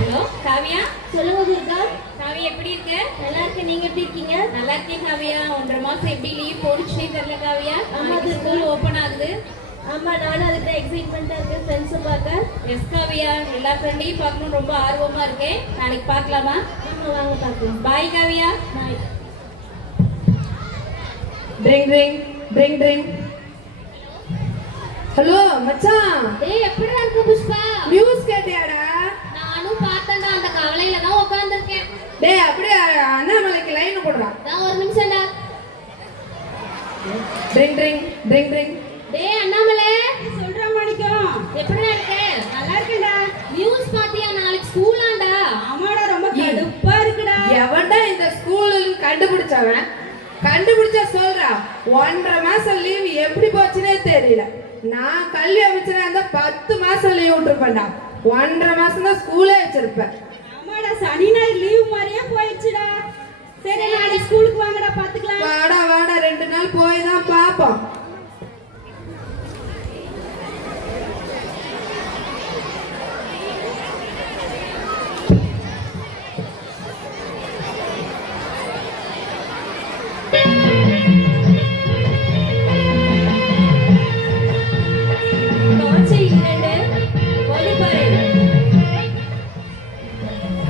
Hello Kavya. சொல்லுங்க துர்கா. காவியா எப்படி இருக்க? நல்லா இருக்கேன், நீங்க எப்படி இருக்கீங்க? நல்லா இருக்கேன் காவியா. 1.5 மாசம் எப்படி லீவ் போனுச்சுனே தெரியல காவியா. ஆமா, ஸ்கூல் ஓபன் ஆகுது. ஆமா, நானும் அதுக்கு எக்ஸைட்மெண்டா இருக்கேன் ஃப்ரெண்ட்ஸை பார்க்க. எஸ் காவியா, எல்லா ஃப்ரெண்டையும் பார்க்கணும் ரொம்ப ஆர்வமா இருக்கேன். நாளைக்கு பார்க்கலாமா? ஆமா, வாங்க பார்க்கலாம். பாய் காவியா. பாய். ட்ரிங் ட்ரிங் ட்ரிங் ட்ரிங். ஹலோ மச்சான், ஏய் எப்படிடா இருக்க புஷ்பா? நியூஸ் கேட்டியாடா? நானும் பார்த்தேன்டா, அந்த கவலையில தான் உட்கார்ந்திருக்கேன். டேய் அப்படியே அண்ணாமலைக்கு லைன் போடுறான். நான் ஒரு நிமிஷம்டா. ட்ரிங் ட்ரிங் ட்ரிங் ட்ரிங். டேய் அண்ணாமலை, சொல்ற மாணிக்கம். எப்படிடா இருக்க? நல்லா இருக்கேன்டா. நியூஸ் பாத்தியா? நாளைக்கு ஸ்கூலாண்டா. ஆமாடா, ரொம்ப கடுப்பா இருக்குடா. எவன்டா இந்த ஸ்கூலுக்கு கண்டுபிடிச்சவன்? கண்டுபிடிச்சா சொல்றா. 1.5 மாசம் லீவ் எப்படி போச்சுனே தெரியல. நான் கல்வி அமைச்சரா இருந்தா 10 மாசம் லீவ் விட்டுருப்பேன்டா. 1.5 மாசம் தான் ஸ்கூலே வச்சிருப்பேன். ஆமாடா, சனி ஞாயிறு லீவ் மாதிரியே போயிடுச்சுடா. சரி நாளைக்கு ஸ்கூலுக்கு வாங்கடா, பாத்துக்கலாம். வாடா வாடா, 2 நாள் போய் தான் பாப்போம்.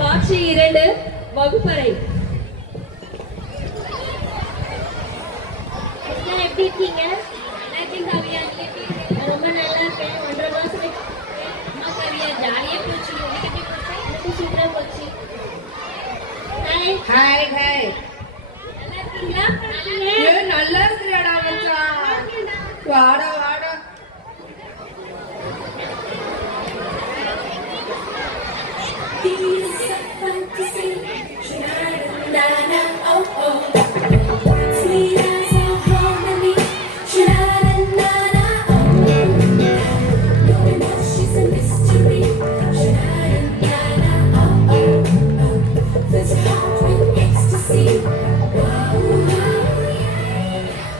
காட்சி 2 வகுப்பறை. எப்படி இருக்கீங்க? நல்லா இருக்கேன் காவியா. நீ எப்படி இருக்க? நான் ரொம்ப நல்லா இருக்கேன். 1.5 மாசம் அம்மா காவியா, ஜாலியா போச்சு. உனக்கு எப்படி போச்சு? எனக்கு சூப்பரா போச்சு. ஹாய். Hi hi. நல்லா இருக்கீங்களா? ஏ நல்லா இருக்குடா மச்சான். வாடா வாடா.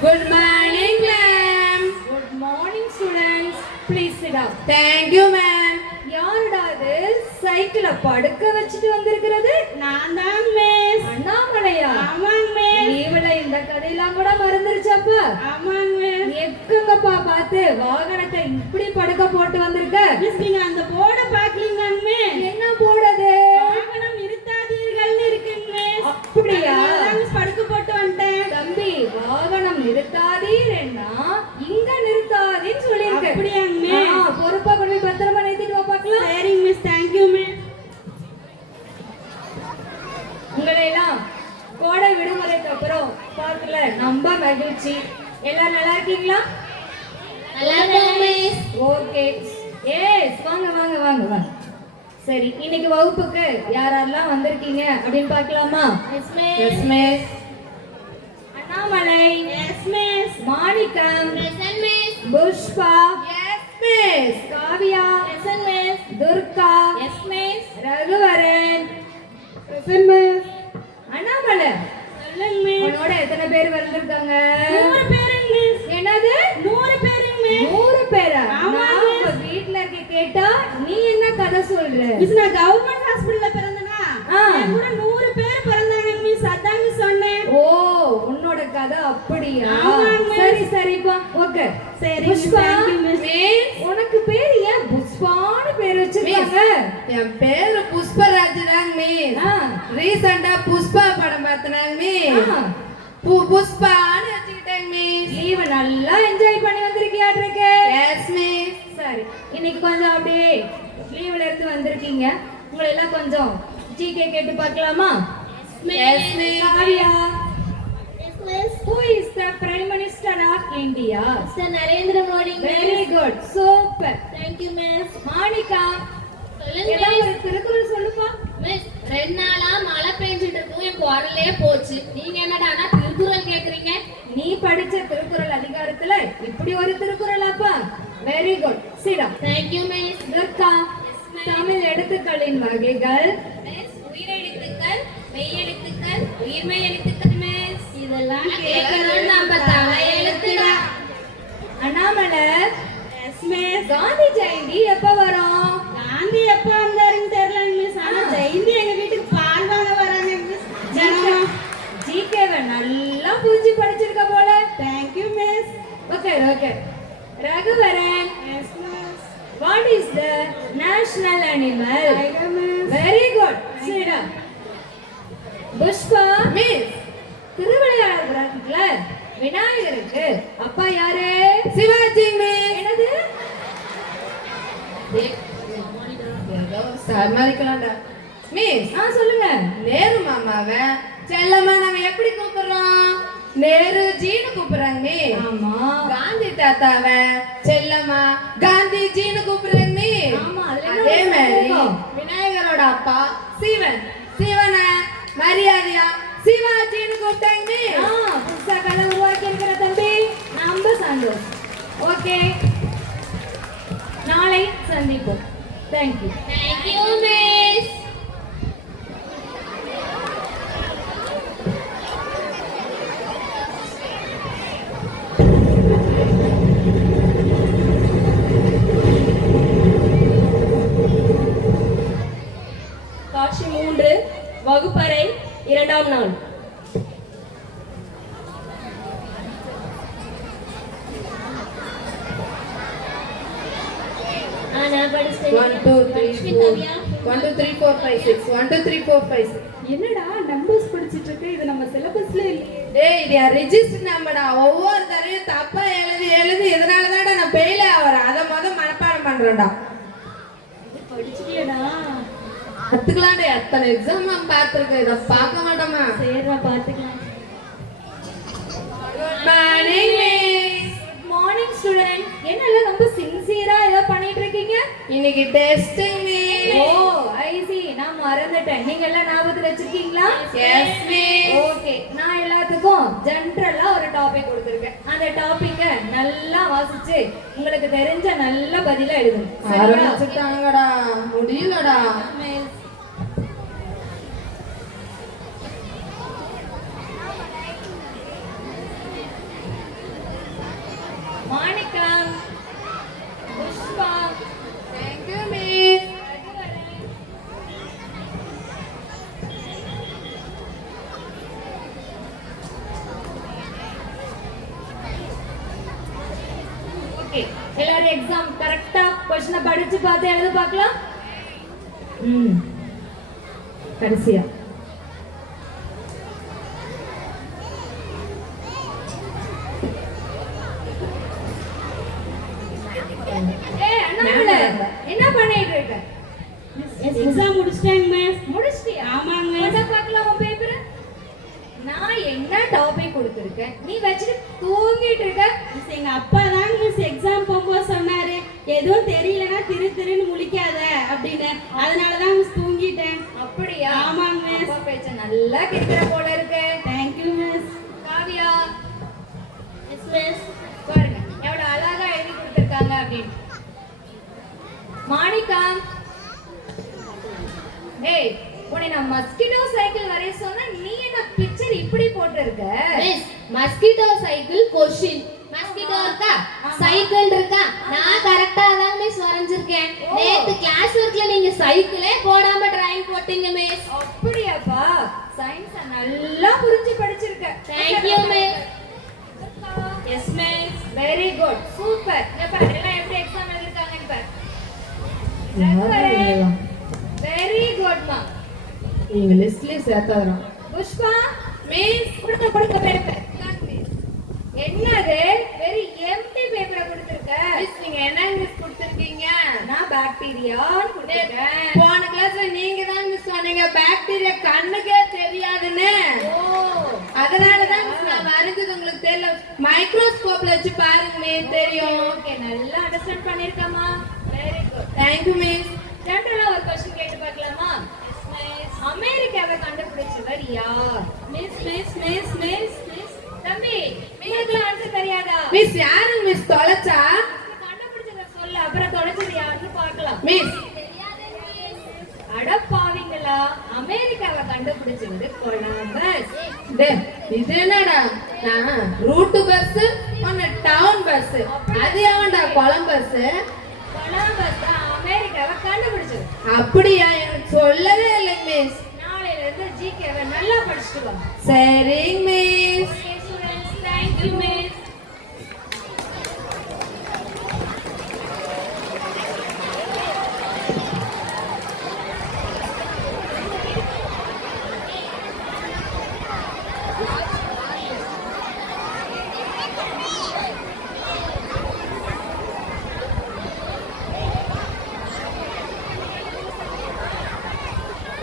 Good morning, ma'am. Good morning students. Please sit down. Thank you, ma'am. யாருடா இது சைக்கிள படுக்க வச்சுட்டு வந்திருக்கிறது? நான் தான் மிஸ். அண்ணாமலையா? ஆமாங்க மிஸ். லீவுல இந்த கதையெல்லாம் கூட மறந்துருச்சாப்ப? ஆமாங்க மிஸ். எங்கப்பா பார்த்து வாகனத்தை இப்படி படுக்க போட்டு வந்திருக்க? மிஸ் நீங்க அந்த போர்டை பார்க்கலீங்களாங்க மிஸ்? என்ன போடுது? வாகனம் நிறுத்தாதீர்கள்னு இருக்குங்க மிஸ். அப்படியா? மிஸ் படுக்க போட்டு வந்துட்டேன். தம்பி, வாகனம் நிறுத்தாதீர்னா இங்க நிறுத்தாதீன்னு சொல்லிருக்க. அப்படியாங்க மிஸ்? பொறுப்பா கொண்டு போய் பத்திரமா நிறுத்திட்டு வா பார்க்கலாம். சரிங்க மிஸ். Thank you miss. உங்களை எல்லாம் கோடை விடுமுறைக்கு அப்புறம் பார்க்கல ரொம்ப மகிழ்ச்சி. எல்லாரும் நல்லா இருக்கீங்களா? நல்லா இருக்கேன் மிஸ். ஓகே. எஸ், வாங்க வாங்க வாங்க வாங்க. சரி, இன்னைக்கு வகுப்புக்கு யாரெல்லாம் வந்திருக்கீங்க அப்படின்னு பார்க்கலாமா? Yes miss. Yes miss. Annamalai. Yes miss. Manikkam. Present miss. Pushpa. Yes miss. Kavya. Present miss. Durga. Yes miss. Raghuvaran. Present miss. Annamalai, சொல்லுங்க மிஸ். உன்னோட எத்தனை பேர் வந்திருக்காங்க? 100 பேருங்க மிஸ். என்னது? 100 பேருங்க மிஸ். 100 பேரா? ஆமா, நான் உங்க வீட்ல இருக்க கேட்டா நீ என்ன கதை சொல்ற? மிஸ் நான் கவர்மெண்ட் ஹாஸ்பிடல்ல பிறந்தனா ஆ. என் கூட 100 பேர் பிறந்தாங்க மிஸ். அதான் மிஸ் சொன்னேன். ஓ, உன்னோட கதை அப்படியா? ஆமாங்க. சரி சரிப்பா, ஓகே. சரி Pushpa, thank you, miss. Miss, உனக்கு பேர் ஏன் புஷ்பான்னு பேர் வச்சிருக்காங்க? என் பேரு புஷ்பராஜ் தாங்க மிஸ். ஆ. ரீசெண்டா புஷ்பா படம் பார்த்தனாங்க மிஸ். ஆ. புஷ்பான்னு வச்சுக்கிட்டேங்க மிஸ். லீவ் நல்லா என்ஜாய் பண்ணி வந்திருக்கியாட்ருக்கு. Yes miss. சரி, இன்னைக்கு கொஞ்சம் அப்படியே லீவ்ல இருந்து வந்திருக்கீங்க. உங்களை எல்லாம் கொஞ்சம் ஜிகே கேட்டு பார்க்கலாமா? Yes miss. Kavya, yes miss. who is the prime minister of India? Mister Narendra Modi. Very good, super. Thank you miss. Manika, சொல்லுங்க ஏதாவது மிஸ். ஒரு திருக்குறள் சொல்லுப்பா. மிஸ் 2 நாளா மழை பெஞ்சிட்டு இருக்கும், என் குரலே போச்சு. நீங்க என்னடானா திருக்குறள் கேக்குறீங்க? நீ படிச்ச திருக்குறள் அதிகாரத்துல இப்படி ஒரு திருக்குறளாப்பா? Very good, sit down. Thank you miss. Durga, Tamil எழுத்துக்களின் வகைகள். மிஸ் உயிரெழுத்துக்கள், மெய்யெழுத்துக்கள், உயிர்மெய் எழுத்துக்கள் மிஸ். இதெல்லாம் கேட்கணும் நம்ம தலையெழுத்துடா. Annamalai, yes miss. காந்தி ஜெயந்தி எப்ப வரும்? காந்தி எப்ப வந்தாருன்னு தெரியலங்க மிஸ். ஆனா small animal. Very good. Sit down. Pushpa miss Thiruvilaiyadal பிராக்கெட்ல விநாயகருக்கு அப்பா யாரு? சிவாஜி மிஸ். என்னது? ஏதோ சமாளிக்கலாம்டா. மிஸ் சொல்லுங்க. நேரு மாமாவை செல்லம்மா நம்ம எப்படி கூப்பிடுறோம்? நேரு ஜீனு கூப்பிடுறாங்க மிஸ். ஆமா. காந்தி தாத்தாவை செல்லம்மா காந்தி ஜீனு கூப்பிடுறாங்க மிஸ். ஆமா, அதுல அதே என்ன மாதிரி இருக்கும்? விநாயகரோட அப்பா சிவன் சிவனை மரியாதையா சிவாஜின்னு கூப்பிட்டாங்க மிஸ். புதுசா கதை உருவாக்கி இருக்கிற தம்பி ரொம்ப சந்தோஷம். ஓகே, நாளை சந்திப்போம். தேங்க்யூ. Thank you, miss. காட்சி 3 வகுப்பறை 2ஆம் நாள். நான் படிச்சிட்டேன். 1 2 3 4 1 2 3 4 5 6 1 2 3 4 5 6. என்னடா நம்பர்ஸ் படிச்சிட்டு இருக்க? இது நம்ம சிலபஸ்ல இல்லையே. டேய் இது ரெஜிஸ்டர் நம்பர்டா. ஒவ்வொரு தடவையும் தப்பா எழுதி இதனால தான்டா நான் ஃபெயில் ஆவறேன். அத மனப்பாடம் பண்றேன்டா. படிச்சிட்டியடா? கத்துக்கலாம்டா. எத்தனை எக்ஸாம் நான் பார்த்திருக்கேன். இத பார்க்க மாட்டோமா? சரிடா, பாத்துக்கலாம். Good morning miss. Good morning student. என்னெல்லாம் ரொம்ப சின்சியரா ஏதோ பண்ணிட்டு இருக்கீங்க? இன்னைக்கு டெஸ்டிங் மிஸ். ஓ ஐ சி, நான் மறந்துட்டேன். நீங்க எல்லாம் ஞாபகத்துல வச்சிருக்கீங்களா? Yes miss. ஓகே, நான் எல்லாத்துக்கும் ஜெனரலா ஒரு டாபிக் கொடுத்திருக்கேன். அந்த டாபிக்க நல்லா வாசிச்சு உங்களுக்கு தெரிஞ்ச நல்ல பதிலா எழுதணும். சரியா? ஆரம்பிச்சுட்டாங்கடா. முடியலடா. மாணிக்கா, Pushpa, Thank you miss. Okay, எல்லாரும் எக்ஸாம் கரெக்டா क्वेश्चन படிச்சு பார்த்து எழுத பார்க்கலாம். கடைசியா என்ன பண்ணிட்டு இருக்க? எக்ஸாம் முடிச்சிட்டேங்க மிஸ். முடிச்சிட்டியா? ஆமாங்க மிஸ். கொண்டா பார்க்கலாம் உன் பேப்பர். நான் என்ன டாபிக் கொடுத்திருக்கேன், நீ வச்சுட்டு தூங்கிட்டு இருக்க. மிஸ் எங்க அப்பா தான் மிஸ் எக்ஸாம் போகும்போது சொன்னாரு, எதுவும் தெரியலனா திருன்னு முழிக்காத அப்படின்னு. அதனால தான் மிஸ் தூங்கிட்டேன். அப்படியா? ஆமாங்க மிஸ். அப்பா பேச்ச நல்லா கேட்கிற போல இருக்கு. Thank you miss. Kavya, Yes, miss. பாருங்க எவ்வளவு அழகா எழுதி கொடுத்திருக்காங்க அப்படின்னு. மாணிக்கா, ஏய் உன்னை நான் மஸ்கிட்டோ சைக்கிள் வரைய சொன்னா நீ என்ன பிக்சர் இப்படி போட்டுருக்க? Miss, mosquito cycle question. Mosquito இருக்கா, சைக்கிள் இருக்கா? நான் கரெக்டா தான் மிஸ் வரைஞ்சிருக்கேன். நேத்து கிளாஸ் ஒர்க்ல நீங்க சைக்கிளே போடாம டிராயிங் போட்டீங்க மிஸ். அப்படியாப்பா? சயின்ஸ் நல்லா புரிஞ்சு படிச்சிருக்க. Thank you miss. Yes miss. Very good, super. இப்ப எல்லாம் எப்படி எக்ஸாம் எழுதிருக்காங்கன்னு பாரு. வெரி குட் மா. நீங்க லிஸ்ட்லயே சேர்த்தாதறோம். புஷ்பா மிஸ் கொடுக்க பேப்பர். என்னது வெரி எம்டி பேப்பரை கொடுத்திருக்க? மிஸ் நீங்க என்ன மிஸ் கொடுத்திருக்கீங்க? நான் பாக்டீரியா கொடுத்திருக்கேன். போன கிளாஸ்ல நீங்க தான் மிஸ் சொன்னீங்க பாக்டீரியா கண்ணுக்கே தெரியாதுன்னு. ஓ, அதனால தான் மிஸ் நான் வரைஞ்சது உங்களுக்கு தெரியல. மைக்ரோஸ்கோப்ல வச்சு பாருங்க மிஸ் தெரியும். ஓகே, நல்லா அண்டர்ஸ்டாண்ட் பண்ணிருக்கமா? Very good. Thank you miss. ஜெனரலா ஒரு क्वेश्चन கேட்டு பார்க்கலாமா? Yes miss. அமெரிக்காவை கண்டுபிடிச்சவர் யார்? Miss miss miss miss miss. தம்பி, உங்களுக்கு ஆன்சர் தெரியாதா? மிஸ் யாருங்க மிஸ் தொலைச்சா? கண்டுபிடிச்சத சொல்ல, அப்புறம் தொலைச்சது யாருன்னு பார்க்கலாம். மிஸ் அடப்பாவிங்களா, அமெரிக்காவை கண்டுபிடிச்சது கொலம்பஸ். டேய் இது என்னடா? நான் ரூட் பஸ் ஒன்னு டவுன் பஸ். அது எவன்டா கொலம்பஸ்? கொலம்பஸ் தான் அமெரிக்காவை கண்டுபிடிச்சது. அப்படியா? எனக்கு சொல்லவே இல்லை மிஸ். நாளையில இருந்து ஜிகேவை நல்லா படிச்சுட்டு வா. சரிங்க miss. Okay students, thank you miss.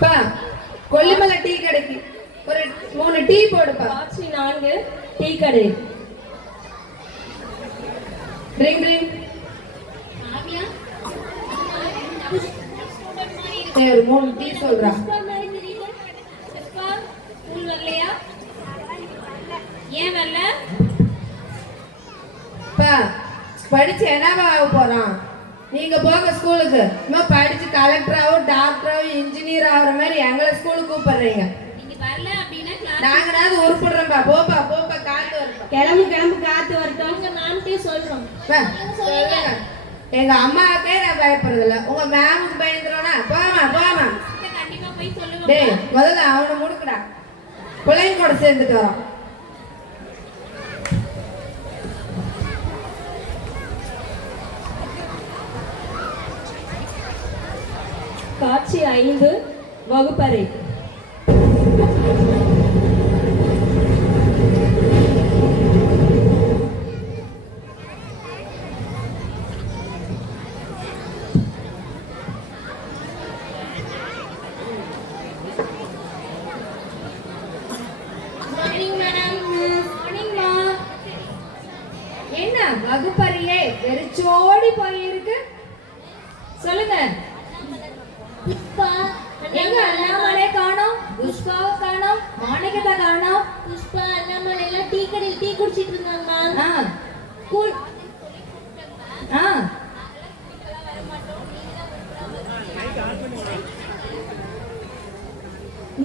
பா கொல்லிமலை டீ கடைக்கு ஒரு 3 டீ போடுப்பா. காட்சி 4 டீ கடை. Drink drink. காவியா சரி ஒரு 3 டீ சொல்றா. ஸ்கூல் வரலையா? ஏன் வரல? பா படிச்சு என்னவா ஆக போறான்? நீங்க போக ஸ்கூலுக்கு. இன்னும் படிச்சு கலெக்டராவோ டாக்டராவோ இன்ஜினியர் ஆகுற மாதிரி எங்களை ஸ்கூலுக்கு கூப்பிடுறீங்க. நீங்க வரல அப்படின்னா கிளாஸ் நாங்களாவது உருப்பிடுறோம்பா. போப்பா போப்பா காத்து வருப்பா. கிளம்பு காத்து வரட்டும். உங்க மேம்கிட்டே சொல்றோம். பா, சொல்லுங்க. எங்க அம்மாவுக்கே நான் பயப்படுறது இல்ல. உங்க மேமுக்கு பயந்துருவோனா? போமா போமா. கண்டிப்பா போய் சொல்லுங்க. டேய் முதல்ல அவனை முடுக்குடா. பிள்ளைங்க கூட சேர்ந்துட்டு வரோம். காட்சி 5 வகுப்பறை. Morning madam. மார்னிங்மா. என்ன வகுப்பறையே வெறிச்சோடி போயிருக்கு? சொல்லுங்க. புஷ்பா எங்க அண்ணாமலை காணோம், புஷ்பாவை காணோம், மாணிக்கத்தை காணோம். புஷ்பா அண்ணாமலை எல்லாம் டீ கடையில் டீ குடிச்சிட்டு இருந்தாங்க மேம். ஆ கூல். ஆ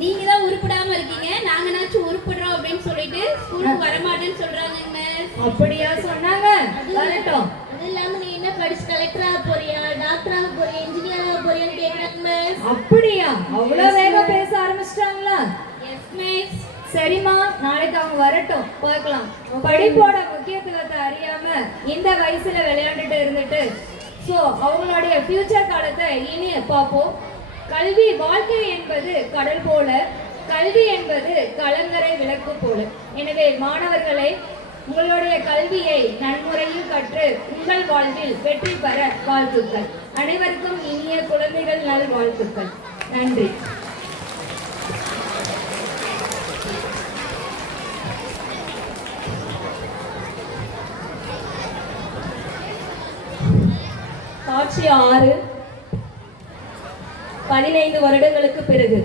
நீங்க தான் உருப்படாம இருக்கீங்க. நாங்கனாச்சும் உருப்படுறோம் அப்படின்னு சொல்லிட்டு ஸ்கூலுக்கு வர மாட்டேன்னு சொல்றாங்க மிஸ். அப்படியா சொன்னாங்க? வரட்டும். அது இல்லாம நீ என்ன படிச்சு கலெக்டர் ஆக போறியா, டாக்டர் ஆக போறியா, இன்ஜினியர் ஆக போறியான்னு கேக்குறாங்க மிஸ். அப்படியா? அவ்வளவு வேகம் பேச ஆரம்பிச்சிட்டாங்களா? Yes miss. சரிம்மா, நாளைக்கு அவங்க வரட்டும், பார்க்கலாம். படிப்போட முக்கியத்துவத்தை அறியாம இந்த வயசுல விளையாண்டுட்டு இருந்துட்டு ஸோ அவங்களுடைய ஃபியூச்சர் காலத்தை இனி பார்ப்போம். கல்வி வாழ்க்கை என்பது கடல் போல, கல்வி என்பது கலங்கரை விளக்கு போல. எனவே மாணவர்களை உங்களுடைய கல்வியை நன்முறையில் கற்று உங்கள் வாழ்வில் வெற்றி பெற வாழ்த்துக்கள். அனைவருக்கும் இனிய குழந்தைகள் நல் வாழ்த்துக்கள். நன்றி. காட்சி 6 15 வருடங்களுக்கு பிறகு.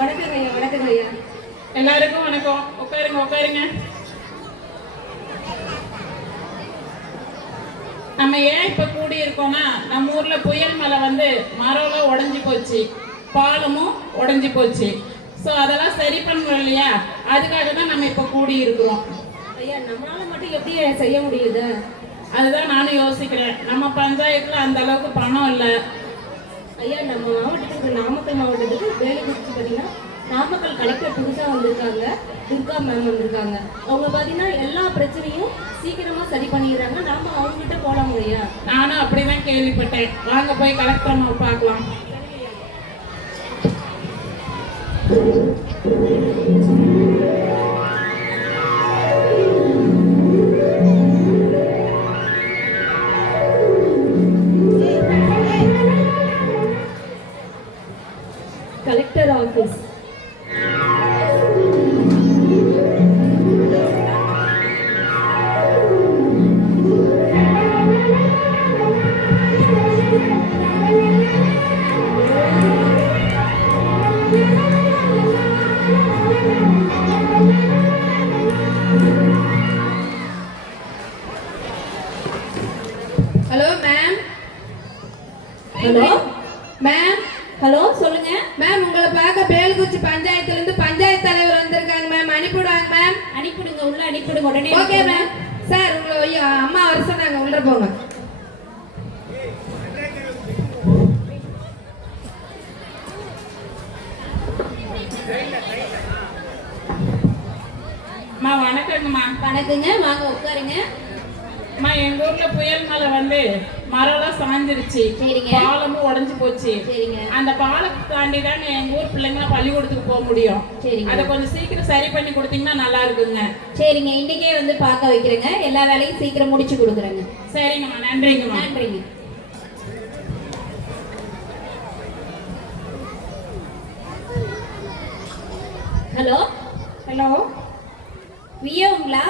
வணக்கங்க ஐயா. வணக்கங்க ஐயா. எல்லாருக்கும் வணக்கம். உட்காருங்க. நம்ம ஏன் இப்ப கூடி இருக்கோம்னா, நம்ம ஊர்ல புயல் மழை வந்து மரம்லாம் உடைஞ்சு போச்சு, பாலமும் உடைஞ்சு போச்சு. ஸோ அதெல்லாம் சரி பண்ணணும் இல்லையா? அதுக்காக தான் நம்ம இப்ப கூடி இருக்கிறோம். ஐயா, நம்மளால மட்டும் எப்படி செய்ய முடியுது? அதுதான் நானும் யோசிக்கிறேன். நம்ம பஞ்சாயத்துல அந்த அளவுக்கு பணம் இல்லை. ஐயா, நம்ம மாவட்டத்துக்கு, நாமக்கல் மாவட்டத்துக்கு வேலை குறித்து பார்த்தீங்கன்னா நாமக்கல் கலெக்டர் புதுசாக வந்திருக்காங்க, துர்கா மேம் வந்திருக்காங்க. அவங்க பார்த்தீங்கன்னா எல்லா பிரச்சனையும் சீக்கிரமா சரி பண்ணிடுறாங்க. நாம அவங்ககிட்ட போலாம் இல்லையா? நானும் அப்படிதான் கேள்விப்பட்டேன். வாங்க போய் கலெக்டர் அம்மாவை பார்க்கலாம். Collector office. Hello ma'am. Hello ma'am. Hello சொல்லுங்க. மேம் உங்களை பார்க்க பேலுக்குச்சி பஞ்சாயத்துல இருந்து பஞ்சாயத்து தலைவர் வந்திருக்காங்க மேம். அனுப்பிவிடுவாங்க மேம். அனுப்பிடுங்க, உள்ள அனுப்பிடுங்க உடனே. Okay ma'am. சார் உங்களை அம்மா வர சொன்னாங்க, உள்ள போங்க. அம்மா வணக்கங்கம்மா. வணக்கங்க, வாங்க உட்காருங்க. அம்மா எங்க ஊர்ல புயல் மழை வந்து மரம்லாம் சாஞ்சிருச்சு, சரிங்க. பாலமும் உடைஞ்சு போச்சு. சரிங்க. அந்த பாலத்தை தாண்டி தாங்க எங்க ஊர் பிள்ளைங்களாம் பள்ளிக்கூடத்துக்கு போக முடியும். சரிங்க. அதை கொஞ்சம் சீக்கிரம் சரி பண்ணி கொடுத்தீங்கன்னா நல்லா இருக்குங்க. சரிங்க, இன்னைக்கே வந்து பார்க்க வைக்கிறேங்க. எல்லா வேலையும் சீக்கிரம் முடிச்சு கொடுக்குறேங்க. சரிங்கம்மா, நன்றிங்கம்மா. நன்றிங்க. ஹலோ ஹலோ வியவுங்களா?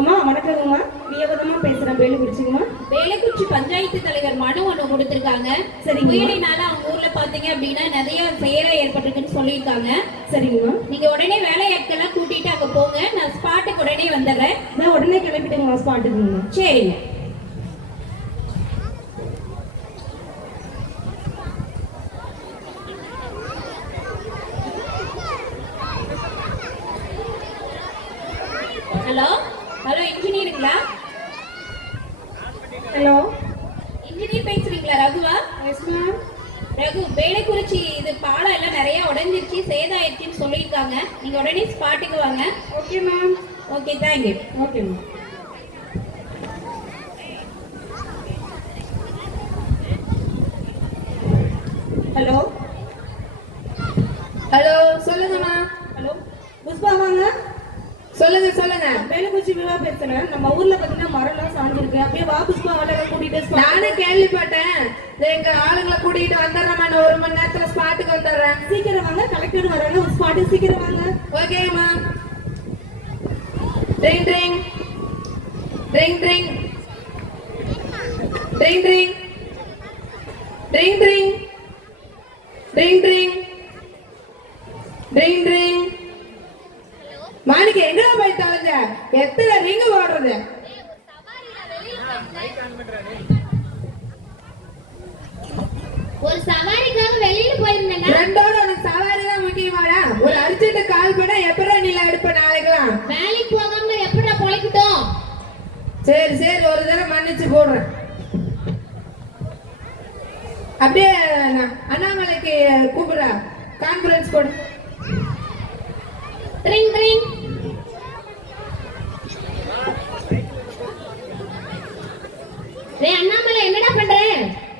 அம்மா வணக்கங்கம்மா, வியவதமா பேசுறேன், வேலுக்குறிச்சிங்கம்மா. வேலைக்குச்சி பஞ்சாயத்து தலைவர் மனு ஒன்று கொடுத்துருக்காங்க. சரிங்க. புயலினால அவங்க ஊர்ல பாத்தீங்க அப்படின்னா நிறைய சேரம் ஏற்பட்டிருக்குன்னு சொல்லியிருக்காங்க. சரிங்கம்மா, நீங்க உடனே வேலையாட்கள்லாம் கூட்டிட்டு அங்க போங்க. நான் ஸ்பாட்டுக்கு உடனே வந்துடுறேன். நான் உடனே கிளம்பிட்டுங்கம்மா ஸ்பாட்டுக்குங்கம்மா. சரிங்க. ஹலோ ஹலோ இன்ஜினியருங்களா? ஹலோ இன்ஜினியர் பேசுறீங்களா? ரகுவா? Yes ma'am. ரகு, வேலைக்குறிச்சி இது பாலம் எல்லாம் நிறைய உடைஞ்சிருச்சு, சேதாயிருச்சுன்னு சொல்லியிருக்காங்க. நீங்க உடனே ஸ்பாட்டுக்கு வாங்க. Okay ma'am. Okay, thank you. Okay ma'am. Hello hello சொல்லுங்கம்மா. ஹலோ புஷ்பா வாங்க. சொல்லுங்க சொல்லுங்க. வேலுக்குறிச்சி விவா பேசுறேன். நம்ம ஊர்ல பாத்தீங்கன்னா மரம்லாம் சாஞ்சிருக்கு. அப்படியே வா புஷ்பா, ஆளுங்க கூட்டிட்டு நானும் கேள்விப்பட்டேன். எங்க ஆளுங்களை கூட்டிட்டு வந்துடுறேம்மா. நான் 1 மணி நேரத்துல ஸ்பாட்டுக்கு வந்துடுறேன். சீக்கிரம் வாங்க, கலெக்டர் வராங்க. ஒரு ஸ்பாட்டுக்கு சீக்கிரம் வாங்க. ஓகேம்மா. ட்ரிங் ட்ரிங் ட்ரிங் ட்ரிங் ட்ரிங் ட்ரிங் ட்ரிங் ட்ரிங் ட்ரிங் ட்ரிங் ட்ரிங் ட்ரிங். மாணிக்கு எங்கடா போய் தொலைஞ்ச? எத்தனை ரிங்கு போடுறது? ஒரு சவாரிக்காக வெளியில போயிருந்தேங்க. ஃப்ரெண்டோட உனக்கு சவாரி தான் முக்கியமாடா? ஒரு அர்ஜென்ட் கால் பண்ணா எப்படா நீல எடுப்ப நாளைக்குலாம்? வேலைக்கு போகாம எப்படா பொழைக்கட்டும்? சரி சரி, ஒரு தடவை மன்னிச்சு போடுறேன். அப்படியே அண்ணாமலைக்கு கூப்பிடுறா, கான்ஃபரன்ஸ் போடு. ட்ரிங் ட்ரிங். டேய் அண்ணாமலை, என்னடா பண்ற?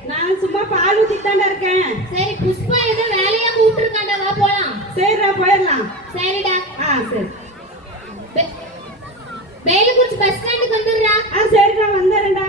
நான் சும்மா பால் ஊத்திட்டு தானே இருக்கேன். சரி, புஷ்பா ஏதோ வேலையா கூப்பிட்டுருக்காண்டா, வா போலாம். சரிடா போயிடலாம். சரிடா. சரி. வேலுக்குறிச்சி பஸ் ஸ்டாண்டுக்கு வந்துடுறா. சரிடா வந்துடுறேன்டா.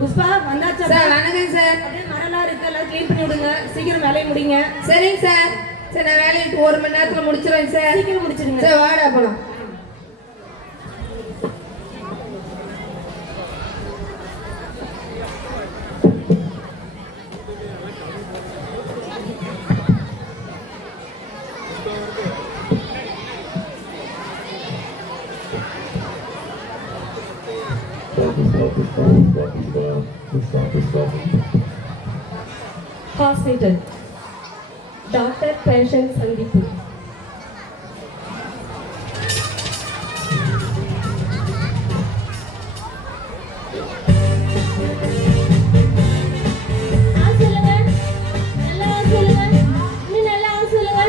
புஷ்பா வந்தாச்சா? சார் வணக்கம் சார். அப்படியே மரம்லாம் இருக்கு, எல்லாம் க்ளீன் பண்ணி விடுங்க. சீக்கிரம் வேலையை முடிங்க. சரிங்க சார். சரி, நான் வேலையை 1 மணி நேரத்துல முடிச்சிருவேன் சார். சீக்கிரம் முடிச்சிடுங்க. சரி வாடா போலாம். ஹாஸ்பிட்டல் டாக்டர் பேஷன் சந்திப்பு. சொல்லுங்க, நல்லா சொல்லுங்க, இன்னும் நல்லா சொல்லுங்க.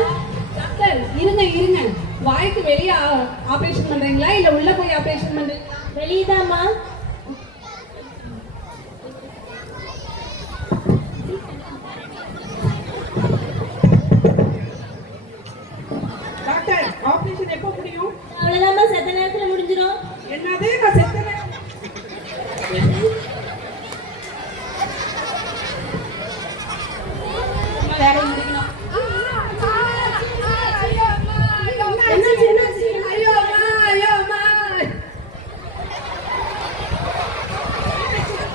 டாக்டர் இருங்க இருங்க, வாய்க்கு வெளியே ஆபரேஷன் பண்றீங்களா இல்ல உள்ள போய் ஆபரேஷன் பண்றீங்களா? வெளியதாம்மா. டாக்டர் ஆபரேஷன் எப்போ முடியும்? அவ்வளவுதாம்மா, செத்த நேரத்துல முடிஞ்சிடும். என்னது நான் செத்தேன்? வேலை முடிக்கணும். என்னாச்சு என்னாச்சு? ஐயோ அம்மா, ஐயோ அம்மா.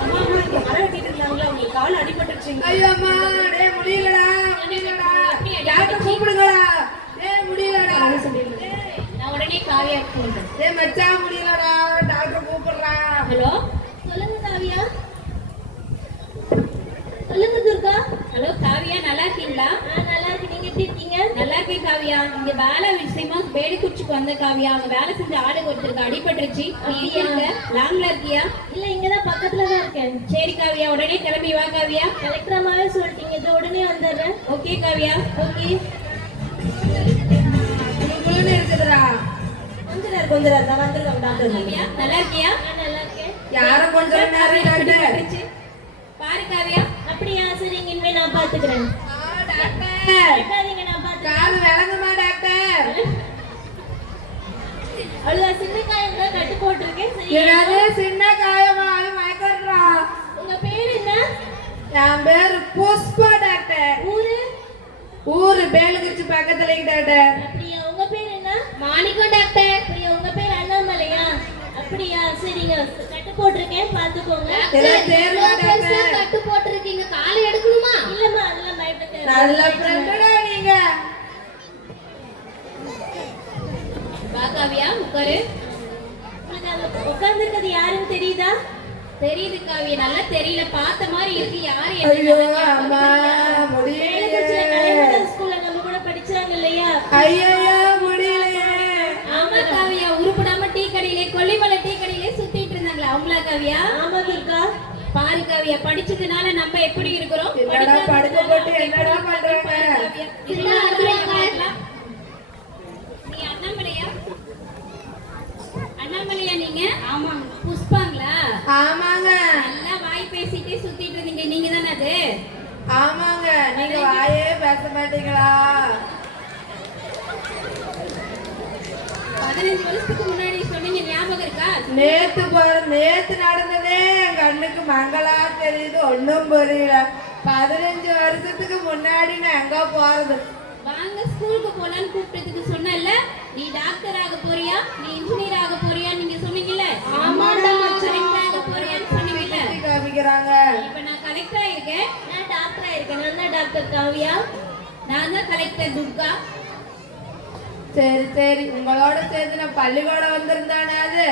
அம்மா அம்மா இங்க மரம் வெட்டிட்டு இருந்தாங்களா, உங்களுக்கு கால் அடிபட்டுருச்சுங்க. ஐயோ அம்மா, டேய் முடியலடா, முடியலடா. டாக்டர் கூப்பிடுங்கடா. டேய் முடியலடா. நான் உடனே காவியா கூப்பிடுறேன். டேய் மச்சான் முடியலடா, டாக்டர் கூப்பிடுறா. ஹலோ, சொல்லுங்க காவியா. சொல்லுங்க துர்கா. ஹலோ காவியா, நல்லா இருக்கீங்களா? நல்லா இருக்கு, நீங்க எப்படி இருக்கீங்க? நல்லா இருக்கேன் காவியா. இங்க வேலை விஷயமா பேடிக்குச்சிக்கு வந்த காவியா. அங்க வேலை செஞ்ச ஆளுக்கு ஒருத்தருக்கு அடிபட்டுருச்சு. நீ எங்க இருக்க? லாங்ல இருக்கியா? இல்ல, இங்கதான் பக்கத்துல தான் இருக்கேன். சரி காவியா, உடனே கிளம்பி வா காவியா. கலெக்டர் அம்மாவே சொல்லிட்டீங்க, இது உடனே வந்துடுறேன். Okay Kavya, okay. உங்களுக்குன்னு இருக்குதுடா. கொஞ்ச நேரம் நான் வந்துருக்கேன் டாக்டர். காவியா நல்லா இருக்கியா? நான் நல்லா இருக்கேன். யார கொஞ்ச நேரம் டாக்டர்? அடிபட்டுருச்சு. பாரு காவியா. அப்படியா, சரிங்க, இனிமே நான் பாத்துக்கிறேன். டாக்டர் கேட்காதீங்க, நான் பாத்துக்கிறேன். கால் விளங்குமா டாக்டர்? அவ்வளவு சின்ன காயம் தான் கட்டு போட்டிருக்கேன். என்னது சின்ன காயமா? அது மயக்கறா. உங்க பேர் என்ன? என் பேரு புஷ்பா டாக்டர். ஊரு பேலுக்குச்சி பக்கத்துல டாக்டர். அப்படியா, உங்க பேர் என்ன? மாணிக்கம் டாக்டர். அப்படியா, உங்க பேர் அண்ணாமலையா? அப்படியா, சரிங்க, கட்டு போட்டிருக்கேன், பாத்துக்கோங்க. இதெல்லாம் தேர்வா டாக்டர்? கட்டு போட்டிருக்கீங்க, காலை எடுக்கணுமா? இல்லம்மா, அதெல்லாம் பயப்பட நல்ல ஃப்ரெண்டுடா நீங்க. வா காவியா, உட்காரு. உங்களுக்கு அந்த உட்கார்ந்துருக்கிறது யாருன்னு தெரியுதா? தெரியுது காவியா, நல்லா தெரியல, பார்த்த மாதிரி இருக்கு. யாரு ஐயோ என்ன? அம்மா முடியலையே. ஸ்கூல்ல நம்ம கூட படிச்சாங்க இல்லையா? ஐயோ முடியலையே. ஆமா காவியா, உருப்படாம டீ கடையிலே, கொல்லிமலை டீ கடையிலே சுத்திட்டு இருந்தாங்களா, அவங்களா காவியா? ஆமா துர்கா. பாரு காவியா, படிச்சதுனால நம்ம எப்படி இருக்கிறோம்? என்னடா படுக்க போட்டு என்னடா பண்றாங்க? இதெல்லாம் அருமையா பார்க்கலாம். நீ அண்ணாமலையா? அண்ணாமலையா நீங்க? ஆமாங்க. புஷ்பாங்களா? ஆமாங்க நல்லா வாய் பேசிட்டே சுத்திட்டு இருந்தீங்க, நீங்க தானே அது? ஆமாங்க. நீங்க வாயே பேச மாட்டீங்களா? 15 வருஷத்துக்கு முன்னாடி சொன்னீங்க, ஞாபகம் இருக்கா? நேத்து நடந்ததே என் கண்ணுக்கு மங்களா தெரியுது, ஒண்ணும் புரியல. 15 வருஷத்துக்கு முன்னாடி நான் எங்க போறது? வாங்க ஸ்கூலுக்கு போலான்னு கூப்பிட்டதுக்கு சொன்னல, நீ டாக்டர் ஆக போறியா, நீ இன்ஜினியர் ஆக போறியா நீங்க சொன்னீங்கல்ல? ஆமாடா. கலெக்டர் ஆக போறியான்னு சொன்னீங்கல்ல? காமிக்கிறாங்க. இப்ப நான் கலெக்டர் ஆயிருக்கேன். நான் டாக்டரா இருக்கேன். நான் தான் டாக்டர் காவியா. நான் தான் கலெக்டர் துர்கா. சரி சரி, உங்களோட சேர்த்து நான் பள்ளிக்கூடம் வந்திருந்தானே, அது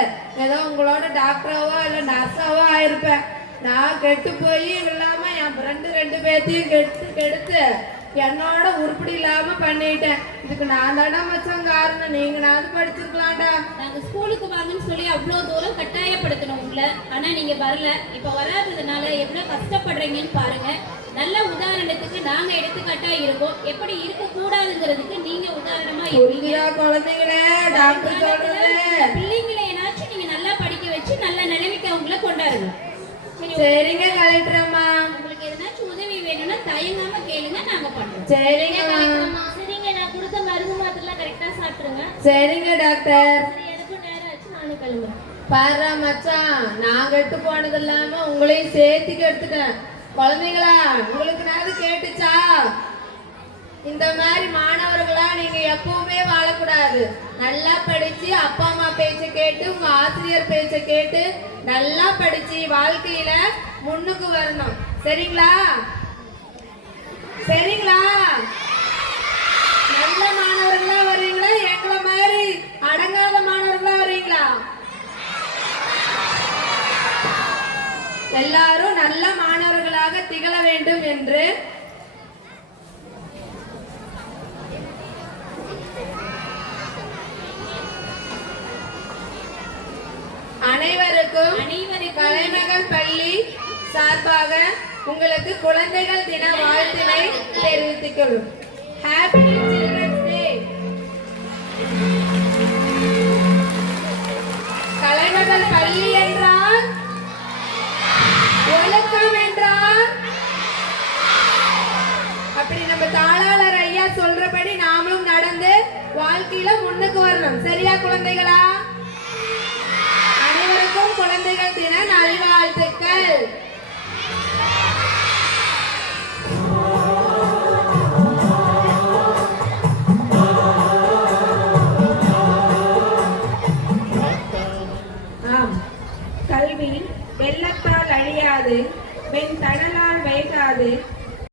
ஏதோ உங்களோட டாக்டராவோ இல்ல நர்ஸாவோ ஆயிருப்பேன். நான் கெட்டு போய் இல்லாம என் ஃப்ரெண்டு 2 பேர்த்தையும் கெடுத்து என்னோட உருப்படி இல்லாம பண்ணிட்டேன். இதுக்கு நான் தானே மச்சான் காரணம். நீங்க நான் படிச்சிருக்கலாம்டா. நாங்க ஸ்கூலுக்கு வாங்கன்னு சொல்லி அவ்வளவு தூரம் கட்டாயப்படுத்தணும் உங்களை, ஆனா நீங்க வரல. இப்ப வராததுனால எவ்வளவு கஷ்டப்படுறீங்கன்னு பாருங்க. நல்ல உதாரணத்துக்கு நாங்க எடுத்துக்காட்டா இருக்கோம். எப்படி இருக்க கூடாதுங்கிறதுக்கு நீங்க உதாரணமா இருக்கீங்க. குழந்தைங்களே டாக்டர் சொல்றது. பிள்ளைங்களை ஏனாச்சும் நீங்க நல்லா படிக்க வச்சு நல்ல நிலைமைக்கு அவங்கள கொண்டாடுங்க. சரிங்க கலெக்டர் அம்மா. உங்களுக்கு எதனாச்சும் உதவி வேணும்னா தயங்காம கேளுங்க, நாங்க பண்றோம். சரிங்க சரிங்க, நான் கொடுத்த மருந்து மாத்திரலாம் கரெக்டா சாப்பிடுங்க. சரிங்க டாக்டர். சரி, எனக்கும் நேரம் ஆச்சு, நானும் கிளம்புறேன். பாரு மச்சான், நான் கெட்டு போனது இல்லாம உங்களையும் சேர்த்து கெடுத்துட்டேன். குழந்தைங்களா, உங்களுக்கு நான் கேட்டுச்சா? இந்த மாதிரி மாணவர்களா நீங்க எப்பவுமே வாழக்கூடாது. நல்லா படிச்சு அப்பா அம்மா பேச்ச கேட்டு உங்க ஆசிரியர் பேச்ச கேட்டு நல்லா படிச்சு வாழ்க்கையில முன்னுக்கு வரணும். சரிங்களா? சரிங்களா? நல்ல மாணவர்களா வருவீங்களா, எங்களை மாதிரி அடங்காத மாணவர்களா வருவீங்களா? எல்லாரும் நல்ல மாணவர்களாக திகழ வேண்டும் என்று சார்பாக உங்களுக்கு குழந்தைகள் தின வாழ்த்தினை தெரிவித்துக் கொள்ளும். Happy children's day. கலைமகள் பள்ளி என்றால் ஒழுக்கம் என்றால் அப்படி நம்ம தாளாளர் ஐயா சொல்றபடி நாமளும் நடந்து வாழ்க்கையில முன்னுக்கு வரணும். சரியா குழந்தைகளா? அனைவருக்கும் குழந்தைகள் தின நல்வாழ்த்துக்கள். கல்வி வெள்ளத்தால் அழியாது, வெண் தணலால் வேகாது,